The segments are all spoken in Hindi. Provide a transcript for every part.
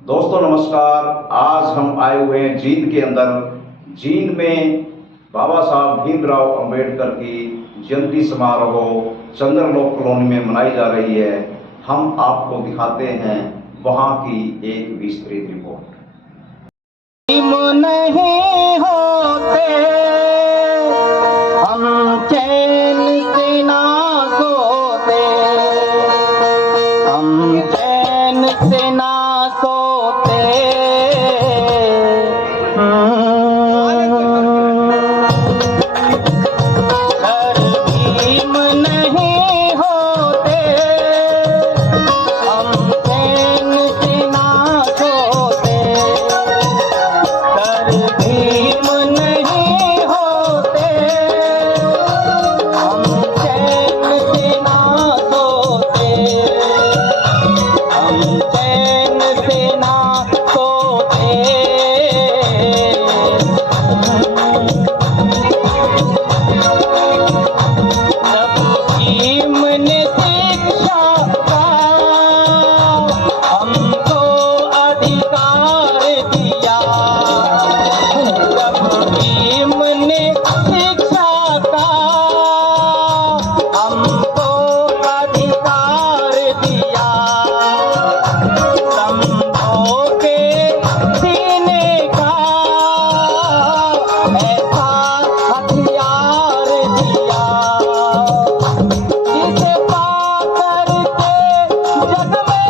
दोस्तों नमस्कार। आज हम आए हुए हैं जींद के अंदर। जींद में बाबा साहब भीमराव अंबेडकर की जयंती समारोह चंद्रलोक कॉलोनी में मनाई जा रही है। हम आपको दिखाते हैं वहां की एक विस्तृत रिपोर्ट। नहीं होते हम चैन से ना सोते, हम चैन से ना सोते। घर भीम नहीं होते हम चैन से ना सोते। भीम नहीं होते हम चैन से ना सोते, हम चैन से ना सोते। जब भीम ने शिक्षा का हमको अधिकार दिया, भीम ने शिक्षा का हमको अधिकार दिया। संभों के सीने का ऐसा हथियार दिया, जिसे पाकर के जग में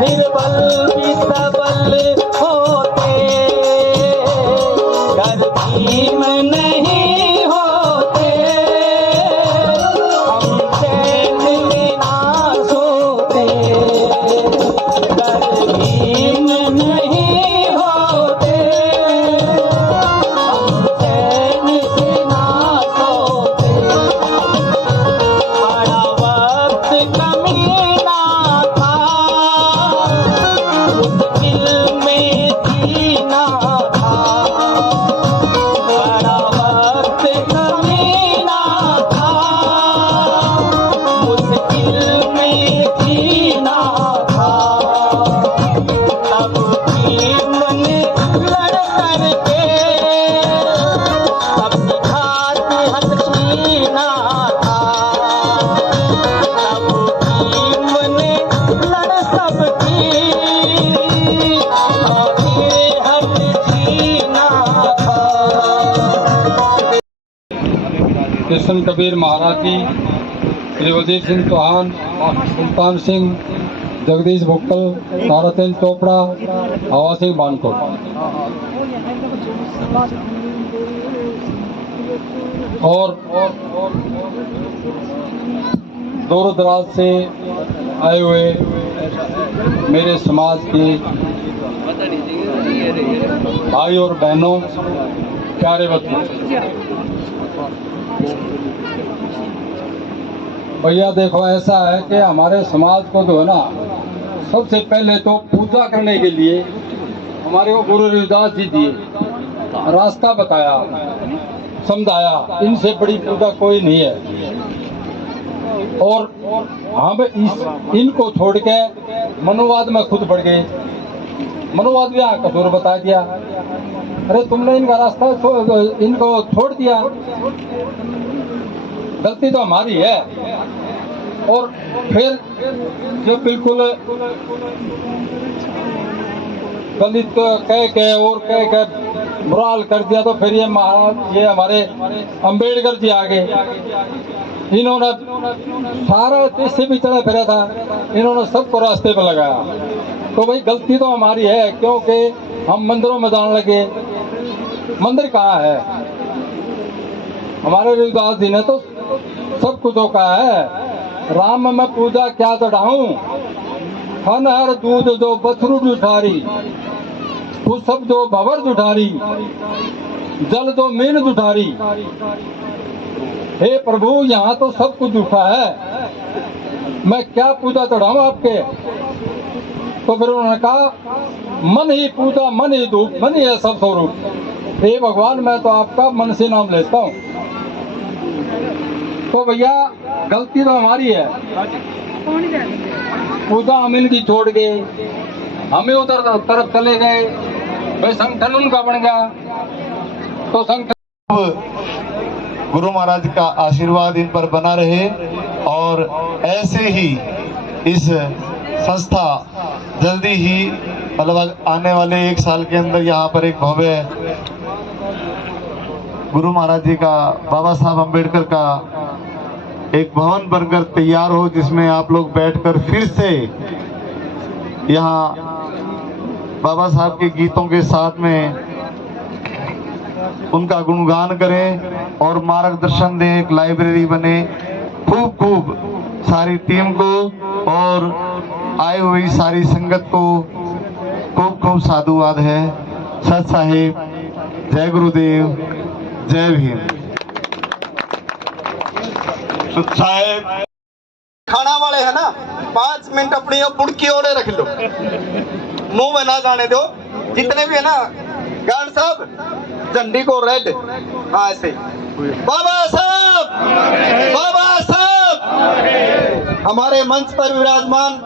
निर्बल भी सबल होते। घर भीम नहीं होते हम चैन से ना सोते। घर भीम नहीं होते हम चैन से ना सोते। बड़ा वक्त कमीना था, मुश्किल में जीना था। बड़ा वक्त कमीना था, मुश्किल में जीना था। तब भीम ने लड़ करके सबकी घात हथीना था। तब भीम ने लड़ सबकी हथ छीना था। कृष्ण कबीर महाराज जी, श्री वजीर सिंह चौहान, सुल्तान सिंह, जगदीश भुक्कल, ताराचंद चोपड़ा, हवा सिंह बानकोट। और दूर दराज से आए हुए मेरे समाज के भाई और बहनों, प्यारे बच्चों, भैया देखो ऐसा है कि हमारे समाज को जो है ना, सबसे पहले तो पूजा करने के लिए हमारे को गुरु रविदास जी दिए, रास्ता बताया, समझाया, इनसे बड़ी पूजा कोई नहीं है। और हम इनको छोड़ के मनोवाद में खुद बढ़ गए। मनोवाद भी यहाँ कसूर बता दिया, अरे तुमने इनका रास्ता इनको छोड़ दिया, गलती तो हमारी है। और फिर जो बिल्कुल दलित कह के और कह के बुराल कर दिया, तो फिर ये हमारे अंबेडकर जी आ गए। इन्होंने सारा देश से भी चढ़ा फिरा था, इन्होंने सबको रास्ते पर लगाया। तो भाई गलती तो हमारी है, क्योंकि हम मंदिरों में जाने लगे। मंदिर कहाँ है? हमारे रविदास जी ने तो सब कुछ तो कहा है, राम में पूजा क्या चढ़ाऊं, खन हर दूध जो बछरू जुठारी, तू सब जो भवर जुठारी, जल जो मीन जुठारी। हे प्रभु, यहाँ तो सब कुछ झूठा है, मैं क्या पूजा चढ़ाऊं आपके? तो फिर उन्होंने कहा मन ही पूजा, मन ही धूप, मन ही है सब स्वरूप। हे भगवान, मैं तो आपका मन से नाम लेता हूँ। तो भैया गलती तो हमारी है, पूजा हम इनकी छोड़ के हमें उधर तरफ चले गए, भाई संगठन उनका बन गया। तो संगठन गुरु महाराज का आशीर्वाद इन पर बना रहे और ऐसे ही इस संस्था जल्दी ही मतलब आने वाले 1 साल के अंदर यहाँ पर एक भव्य गुरु महाराज जी का, बाबा साहब अम्बेडकर का एक भवन बनकर तैयार हो, जिसमें आप लोग बैठकर फिर से यहाँ बाबा साहब के गीतों के साथ में उनका गुणगान करें और मार्गदर्शन दें, एक लाइब्रेरी बने। खूब खूब सारी टीम को और आई हुई सारी संगत को खूब खूब साधुवाद है। सत साहिब, जय गुरुदेव, जय भीम। सत साहिब खाना वाले है ना, 5 मिनट अपनी बुड़की ओढ़े रख लो, मुंह में ना जाने दो। जितने भी है ना गार्ड साहब, झंडी को रेड, हाँ ऐसे। बाबा साहब, बाबा साहब हमारे मंच पर विराजमान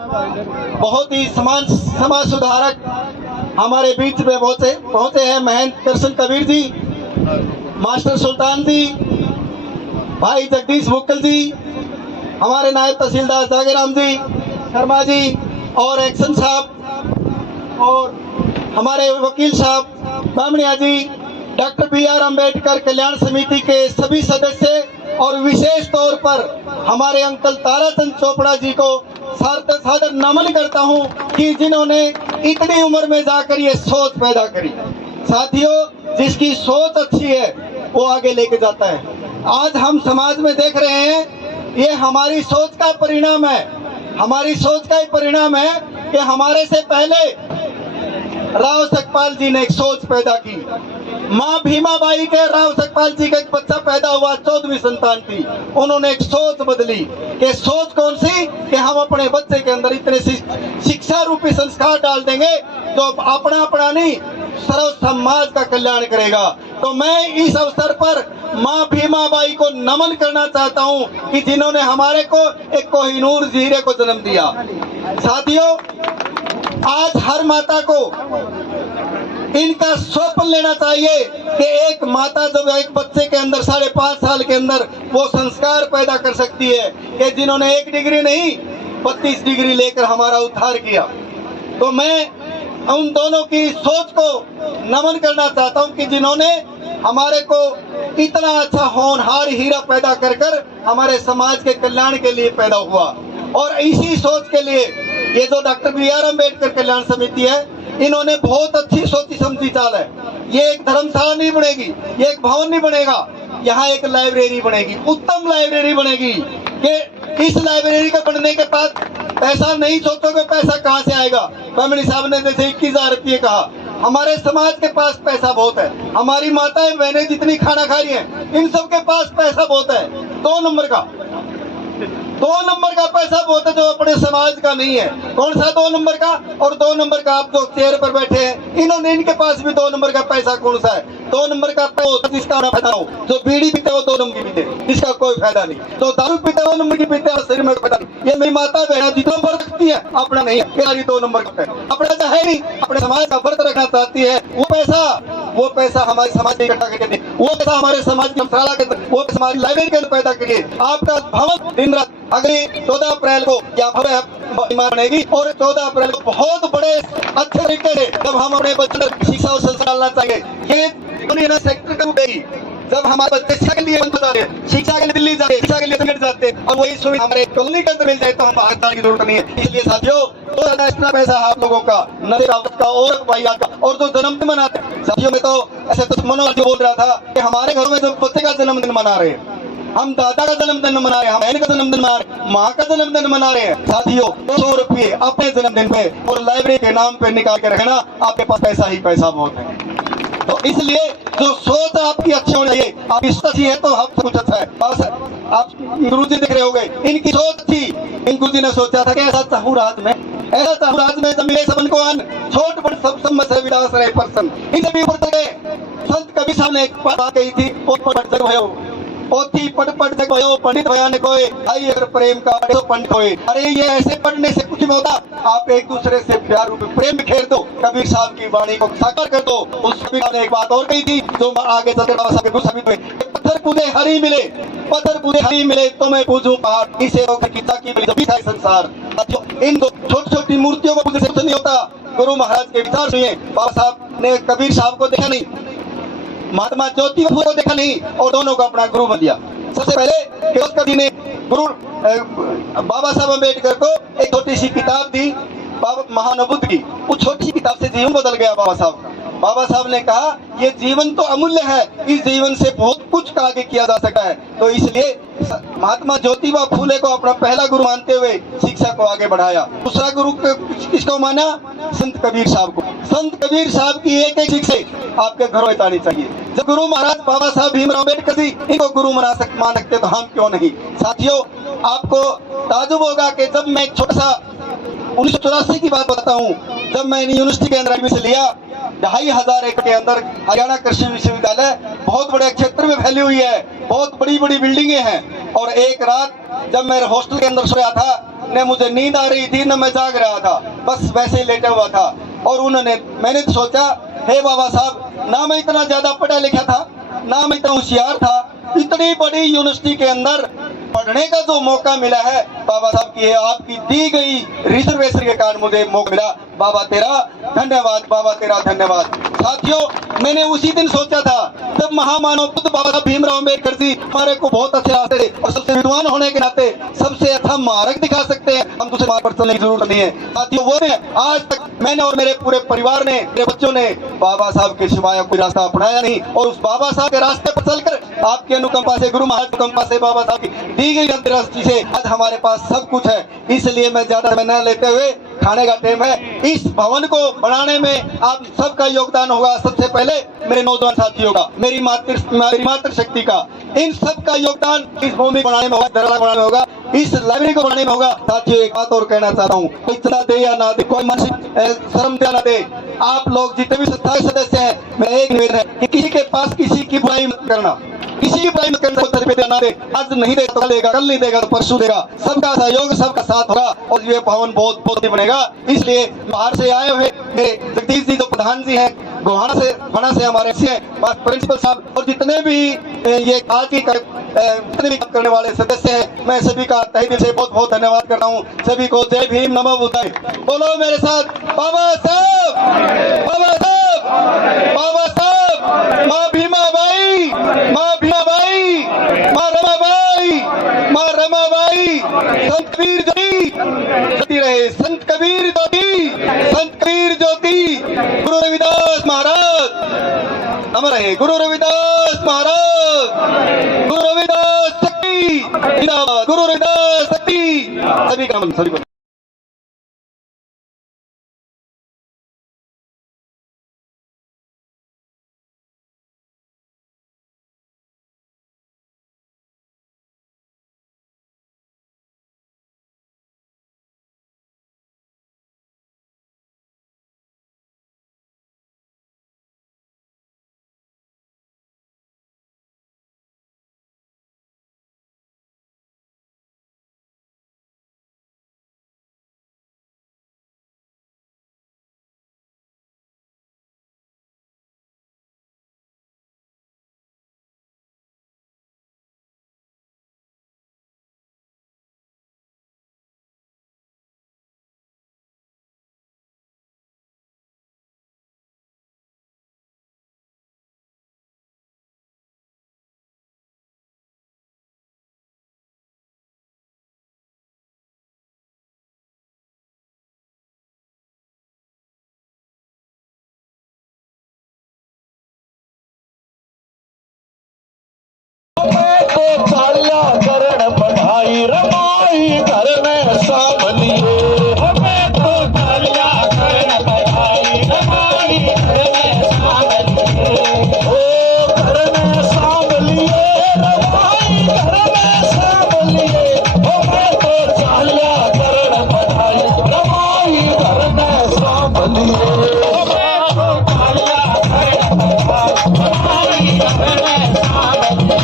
बहुत ही समाज सुधारक हमारे बीच में पहुंचे हैं। महेंद्र कृष्ण कबीर जी, मास्टर सुल्तान जी, भाई जगदीश मुक्कल जी, हमारे नायब तहसीलदार जागेराम जी शर्मा जी और एक्शन साहब और हमारे वकील साहब बामणिया जी, डॉक्टर BR अम्बेडकर कल्याण समिति के सभी सदस्य और विशेष तौर पर हमारे अंकल ताराचंद चोपड़ा जी को सादर नमन करता हूं कि जिन्होंने इतनी उम्र में जाकर ये सोच पैदा करी। साथियों, जिसकी सोच अच्छी है वो आगे लेके जाता है। आज हम समाज में देख रहे हैं, ये हमारी सोच का परिणाम है। हमारी सोच का ही परिणाम है कि हमारे से पहले राव सकपाल जी ने एक सोच पैदा की। माँ भीमाबाई के राव सकपाल जी का एक बच्चा पैदा हुआ, 14वीं संतान थी। उन्होंने एक सोच बदली कि सोच कौन सी, कि हम अपने बच्चे के अंदर इतने शिक्षा रूपी संस्कार डाल देंगे जो अपना अपना नहीं सर्व समाज का कल्याण करेगा। तो मैं इस अवसर पर माँ भीमाबाई को नमन करना चाहता हूँ कि जिन्होंने हमारे को एक कोहिनूर हीरे को जन्म दिया। साथियों, आज हर माता को इनका स्वप्न लेना चाहिए कि एक माता जब एक बच्चे के अंदर 5.5 साल के अंदर वो संस्कार पैदा कर सकती है कि जिन्होंने 1 डिग्री नहीं 32 डिग्री लेकर हमारा उद्धार किया। तो मैं उन दोनों की सोच को नमन करना चाहता हूं कि जिन्होंने हमारे को इतना अच्छा होनहार हीरा पैदा कर कर हमारे समाज के कल्याण के लिए पैदा हुआ। और इसी सोच के लिए ये जो डॉक्टर BR अम्बेडकर कल्याण समिति है, इन्होंने बहुत अच्छी सोची समझी चाल है। ये एक धर्मशाला नहीं बनेगी, ये एक भवन नहीं बनेगा, यहाँ एक लाइब्रेरी बनेगी, उत्तम लाइब्रेरी बनेगी। कि इस लाइब्रेरी के बनने के बाद पैसा नहीं सोचोगे पैसा कहाँ से आएगा। बामणी साहब ने जैसे 21,000 रुपये कहा, हमारे समाज के पास पैसा बहुत है। हमारी माताएं बहनें जितनी खाना खा रही हैं, इन सब के पास पैसा बहुत है। 2 नंबर का पैसा बहुत है जो अपने समाज का नहीं है। कौन सा 2 नंबर का? और 2 नंबर का आप जो चेयर पर बैठे हैं, इन्होंने इनके पास भी 2 नंबर का पैसा कौन सा है? 2 नंबर का जिसका फायदा हो, जो बीड़ी पीते वो 2 नंबर की पीते, इसका कोई फायदा नहीं। जो दारू पीते 2 नंबर की पीते और शरीर में फायदा नहीं। ये मेरी माता बहन जितना व्रत रखती है अपना नहीं है, 2 नंबर का है, अपना तो है नहीं, अपने समाज का व्रत रखना चाहती है। वो पैसा हमारे समाज में इकट्ठा करके दे, वो पैसा हमारे समाज की धर्मशाला के अंदर, वो हमारी लाइब्रेरी के अंदर पैदा करिए। आपका भवन दिन रात अगली 14 अप्रैल को यहाँ भव्य इमारत बनेगी और 14 अप्रैल को बहुत बड़े अच्छे तरीके से जब हम अपने बच्चों को शिक्षा और संस्कार डालना चाहिए। ये सेक्टर कब देगी जब हमारे बच्चे शिक्षा के लिए बता रहे हैं, शिक्षा के लिए दिल्ली जाते हैं, शिक्षा के लिए चंडीगढ़ जाते हैं, और वही सुविधा हमारे कॉलोनी के अंदर मिल जाए तो हम बाहर जाने की जरूरत नहीं है। इसलिए साथियों, तो इतना पैसा आप लोगों का का और भाई का और जो जन्मदिन मनाते हैं, साथियों में तो ऐसे तो मनोहर जी बोल रहा था कि हमारे घरों में जो बच्चे का जन्मदिन मना रहे हैं, हम दादा का जन्मदिन मना रहे हैं, हम बहन का जन्मदिन मना रहे हैं, माँ का जन्मदिन मना रहे हैं। साथियों, 200 रुपये अपने जन्मदिन पे और लाइब्रेरी के नाम पे निकाल के रखना, आपके पास पैसा ही पैसा बहुत है। तो इसलिए जो सोच आपकी अच्छी होनी चाहिए, आपकी सोच अच्छी है तो आप कुछ अच्छा है। बस आप गुरु जी दिख रहे हो गए, इनकी सोच थी। इन गुरु जी ने सोचा था कि ऐसा चाहू रात में मिले सबन को अन, छोट बड़ सब सम्मत से विदास रहे पर्सन। इनसे भी ऊपर गए संत कबीर साहब ने एक बात कही थी, पोथी पढ़ पढ़ के कोयो पंडित बयान कोए आई अगर प्रेम का तो पंडित होए। अरे ये ऐसे पढ़ने से कुछ नहीं होता। आप एक दूसरे से प्यार प्रेम खेर दो। कबीर साहब की वाणी को साकार कर दो। उस कबीर साहब ने एक बात और कही थी जो आगे चलकर बाबा साहब के गुरु साबित हुए। पत्थर कूदे हरी मिले, पत्थर कूदे हरी मिले तो मैं पूछूं पहाड़, इसे रोक की ताकी मिली जब था संसार। इन दो छोटी छोटी मूर्तियों को पूजने से कुछ नहीं होता। गुरु महाराज के विचार सुनिए। बाबा साहब ने कबीर साहब को देखा नहीं, महात्मा ज्योतिबा फूले को देखा नहीं और दोनों को अपना गुरु बन लिया। सबसे पहले केवल कवि ने गुरु बाबा साहब अम्बेडकर को एक छोटी सी किताब दी बाबा महान बुद्ध की। उस छोटी सी किताब से जीवन बदल गया बाबा साहब का। बाबा साहब ने कहा ये जीवन तो अमूल्य है, इस जीवन से बहुत कुछ आगे किया जा सकता है। तो इसलिए महात्मा ज्योतिबा फूले को अपना पहला गुरु मानते हुए शिक्षा को आगे बढ़ाया। दूसरा गुरु किसको माना? संत कबीर साहब को। संत कबीर साहब की एक एक शिक्षा आपके घरों में आनी चाहिए। जब गुरु महाराज बाबा साहब भीमराव अम्बेडकर जी इनको गुरु मान सकते तो हम क्यों नहीं। साथियों, आपको ताजुब होगा कि जब मैं छोटा सा 1984 की बात बताता हूँ, जब मैंने यूनिवर्सिटी के अंदर एडमिशन लिया, 2500 एकड़ के अंदर हरियाणा कृषि विश्वविद्यालय बहुत बड़े क्षेत्र में फैली हुई है, बहुत बड़ी बड़ी बिल्डिंगें हैं। और एक रात जब मैं हॉस्टल के अंदर सोया था, न मुझे नींद आ रही थी न मैं जाग रहा था, बस वैसे ही लेटा हुआ था। और मैंने सोचा, हे बाबा साहब, ना मैं इतना ज्यादा पढ़ा लिखा था, ना मैं इतना होशियार था, इतनी बड़ी यूनिवर्सिटी के अंदर पढ़ने का जो मौका मिला है बाबा साहब की आपकी दी गई रिजर्वेशन के कारण मुझे मौका मिला। बाबा तेरा धन्यवाद, बाबा तेरा धन्यवाद। साथियों, मैंने उसी दिन सोचा था जब महामानव बुद्ध बाबा साहब भीमराव अम्बेडकर जी हमारे को बहुत अच्छे रास्ते और सबसे विद्वान होने के नाते सबसे अच्छा मार्ग दिखा सकते हैं, हम दूसरे मार्ग पर चलने की जरूरत नहीं है। साथियों, वो ने आज तक मैंने और मेरे पूरे परिवार ने, मेरे बच्चों ने बाबा साहब के सिवाय कोई रास्ता अपनाया नहीं। और उस बाबा साहब के रास्ते पर चलकर आपकी अनुकंपा से, गुरु महाराज की अनुकंपा से, बाबा साहब की दी गई अंतर्राष्ट्रीय से आज हमारे पास सब कुछ है। इसलिए मैं ज्यादा समय न लेते हुए, खाने का टाइम है, इस भवन को बनाने में आप सबका योगदान होगा। सबसे पहले मेरे नौजवान साथियों का, मेरी मातृ शक्ति का, इन सब का योगदान इस भूमि को बनाने में होगा, दरगाह बनाने में होगा, इस लाइब्रेरी को बनाने में होगा। साथियों, एक बात और कहना चाहता हूँ, इतना दे या ना दे, कोई मानसिक शर्म दे ना दे, आप लोग जितने भी संस्था के सदस्य हैं, मैं एक निवेदन है कि किसी के पास किसी की बुराई मत करना, किसी की बुराई मत करना, ना दे। आज नहीं देगा तो कल देगा, कल नहीं देगा तो परसों देगा। सबका सहयोग, सबका साथ होगा और ये भवन बहुत बहुत बनेगा। इसलिए बाहर से आए हुए मेरे जगदीश जी जो प्रधान जी हैं, गोहाना से हमारे प्रिंसिपल साहब और जितने भी ये आज की जितने भी करने वाले सदस्य हैं, मैं सभी का तहे दिल से बहुत बहुत धन्यवाद करता हूँ। सभी को जय भीम, नमो बुद्धाय। बोलो मेरे साथ, बाबा साहब, बाबा साहब, बाबा साहब, माँ भीमाबाई, माँ भीमाबाई, माँ रमाबाई, माँ रमाबाई, संत कबीर ज्योति रहे, संत कबीर ज्योति, संत कबीर ज्योति। गुरु रविदास महाराज अमर रहे, गुरु रविदास महाराज, गुरु रविदास शक्ति जिंदाबाद, गुरु रविदास शक्ति। सभी का सभी को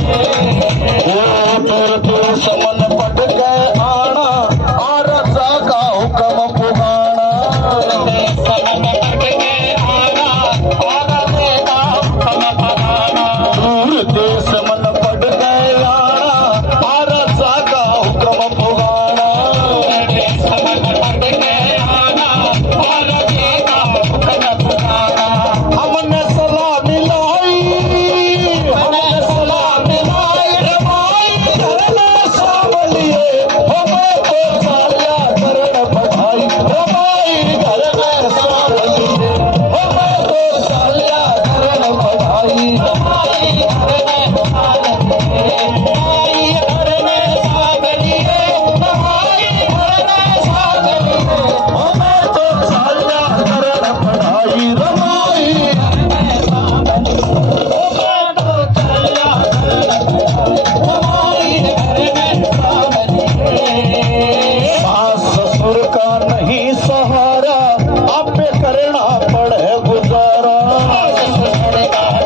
Yeah. करना पड़े गुजारा,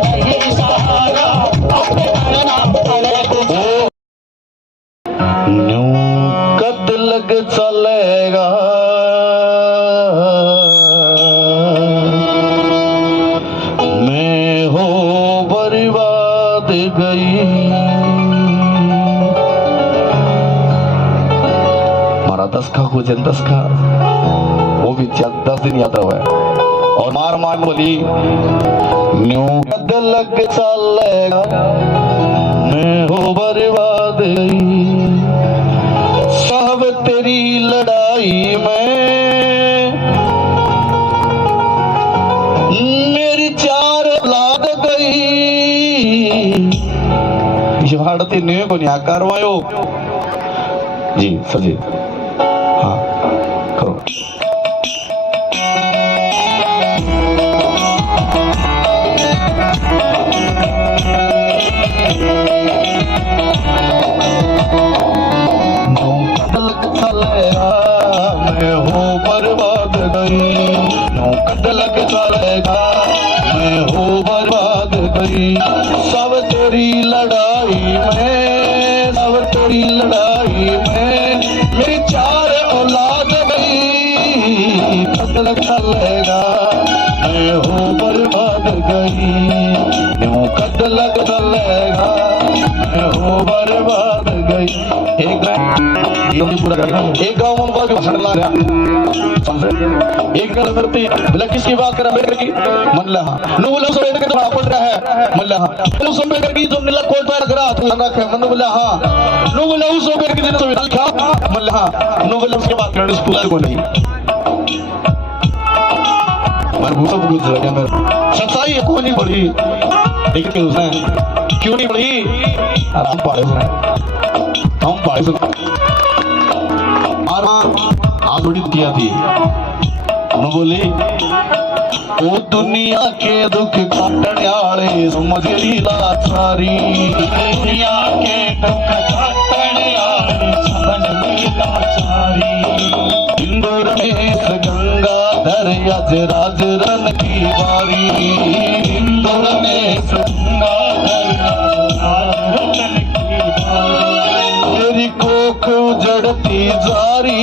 नहीं सहारा करना पड़े गुजारा। न्यू कद लग चलेगा मैं हो बर्बाद गई। मारा 10 का हो जन 10 का वो भी 10 दिन याद हुआ है। और मार मार बोली न्यू कद लग चलेगा मैं हो बर्बाद गई। साहब तेरी लड़ाई में मेरी 4 औलाद गई। हाड़ती ने को नहीं करवायो जी सजी हाँ करो। मैं हो बर्बाद गई, कद लग चलेगा मैं हो बर्बाद गई। सब तेरी लड़ाई में, सब तेरी लड़ाई में मेरी 4 औलाद गई। कद लग चलेगा मैं हो बर्बाद गई, यूं कद लग चलेगा मैं हो बर्बाद गई। एक गाँव में बात भाषण ला रहा एक गण करती बोला किसकी बात कर अम्बेडकर की मन लहा नो बोला उस अम्बेडकर तो पढ़ रहा है मन लहा उस अम्बेडकर की जो नीला कोट पर रखा तू रखा है मन बोला हां नो बोला उस अम्बेडकर ने तो लिखा मन लहा नो बोला उसके बाद करने स्कूल को नहीं मैं भूसा भूल गया मैं सच्चाई को नहीं पढ़ी लेकिन उसने क्यों नहीं पढ़ी हम पढ़े हम पढ़े आज बड़ी किया थी उन्होंने बोले ओ दुनिया के दुख काटने वाले समझ ली लाचारी। दुनिया के दुख काटने वाले समझ ली लाचारी। इंदौर में गंगाधर आज राजरन की बारी। इंदौर में गंगाधर राजरन की बारी। मेरी कोख उजड़ती जारी,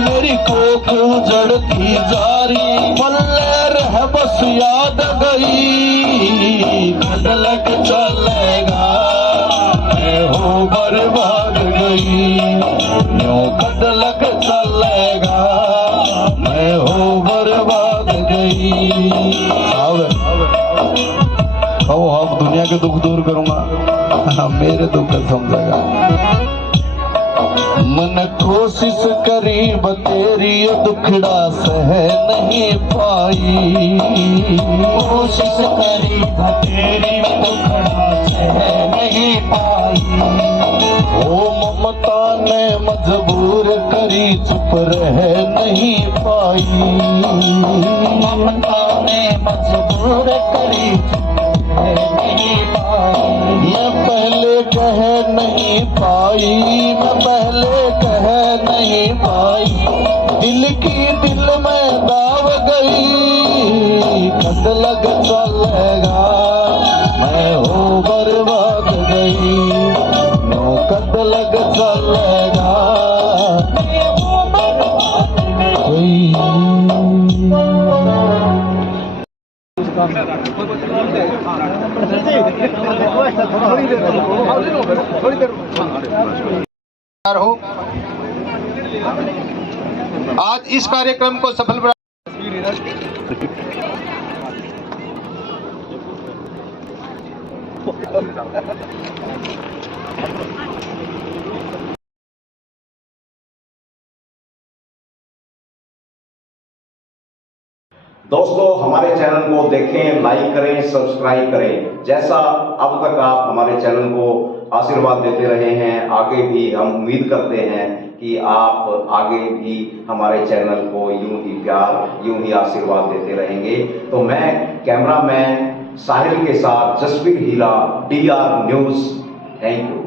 मेरी कोख उजड़ती जारी। पल्ले रह बस याद गई कद लग चलेगा मैं हो बर्बाद गई। यूं कद लग चलेगा मैं हो बर्बाद गई। कहो आप दुनिया के दुख दूर करूंगा मेरे दुख समझेगा। मन कोशिश करी बतेरी दुखड़ा सह नहीं पाई। कोशिश करी बतेरी दुखड़ा सह नहीं पाई। ओ ममता ने मजबूर करी चुप रह नहीं पाई। ममता ने मजबूर करी नहीं पाई। मैं पहले कह नहीं पाई, मैं पहले कह नहीं पाई। दिल की दिल में दाव गई कद लग चलेगा मैं हो बर्बाद गई। नो कद लग चलेगा हो। आज इस कार्यक्रम को सफल बना दोस्तों हमारे चैनल को देखें, लाइक करें, सब्सक्राइब करें। जैसा अब तक आप हमारे चैनल को आशीर्वाद देते रहे हैं, आगे भी हम उम्मीद करते हैं कि आप आगे भी हमारे चैनल को यूं ही प्यार, यूं ही आशीर्वाद देते रहेंगे। तो मैं कैमरामैन साहिल के साथ जसवीर हीरा, DR न्यूज़। Thank you.